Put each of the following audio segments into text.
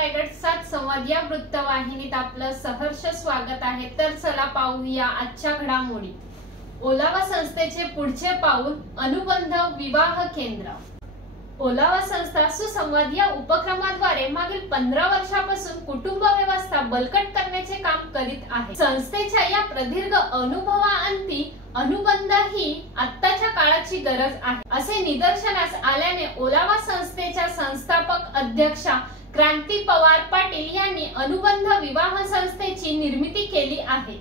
रायगड 7 संवाद या वृत्तवाहिनीत आपलं सहर्ष स्वागत आहे। तर चला पाहूया आजच्या घडामोडी। ओलावा संस्थेचे पुढचे पाऊल, अनुबंध विवाह केंद्र। ओलावा संस्था सुसंवाद या उपक्रमाद्वारे मागील 15 वर्षापासून कुटुंब व्यवस्था बळकट करण्याचे काम करीत आहे। संस्थेच्या या प्रदीर्घ अनुभवाअंती अनुबंध ही आत्ताच्या काळाची गरज आहे असे निदर्शनास आल्याने ओलावा संस्थेच्या संस्थापक अध्यक्षा क्रांती पवार पाटील यांनी अनुबंध विवाह संस्थेची निर्मिती केली आहे।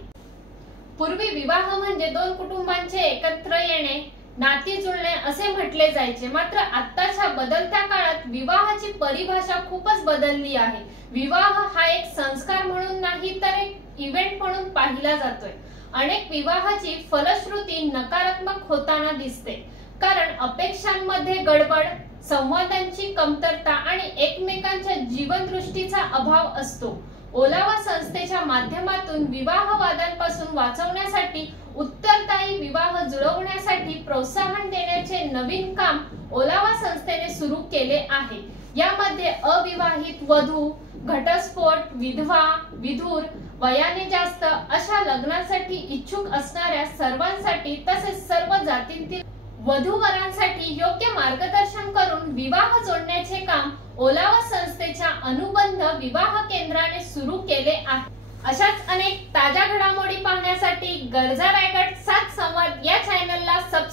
पूर्वी विवाह म्हणजे दोन कुटुंबांचे एकत्र येणे, नाती जुळणे असे म्हटले जायचे। मात्र आत्ताच्या बदलत्या काळात विवाहाची परिभाषा खूपच बदलली आहे। विवाह हा एक संस्कार म्हणून नाही तर एक इव्हेंट म्हणून पाहिला जातोय। अनेक विवाहाची फलश्रुती नकारात्मक होताना दिसते, कारण अपेक्षांमध्ये गडबड, संवादांची कमतरता आणि एकमेकांच्या जीवनदृष्टीचा अभाव असतो। ओलावा संस्थेच्या माध्यमातून विवाहवादांपासून वाचवण्यासाठी उत्तरदायी विवाह जुळवण्यासाठी प्रोत्साहन देण्याचे नवीन काम ओलावा संस्थेने सुरू केले आहे। यामध्ये अविवाहित वधू, घटस्फोट, विधवा, विधुर, वयाने जास्त अशा लग्नासाठी इच्छुक असणाऱ्या सर्वांसाठी तसेच सर्व जातींतील वधूवरांसाठी योग्य मार्गदर्शन करून विवाह जोडण्याचे काम ओलावा संस्थेच्या अनुबंध विवाह केंद्राने सुरू केले आहे। अशाच अनेक ताज्या घडामोडी पाहण्यासाठी गरजा रायगड 7 संवाद या चॅनलला सबस्क्राइब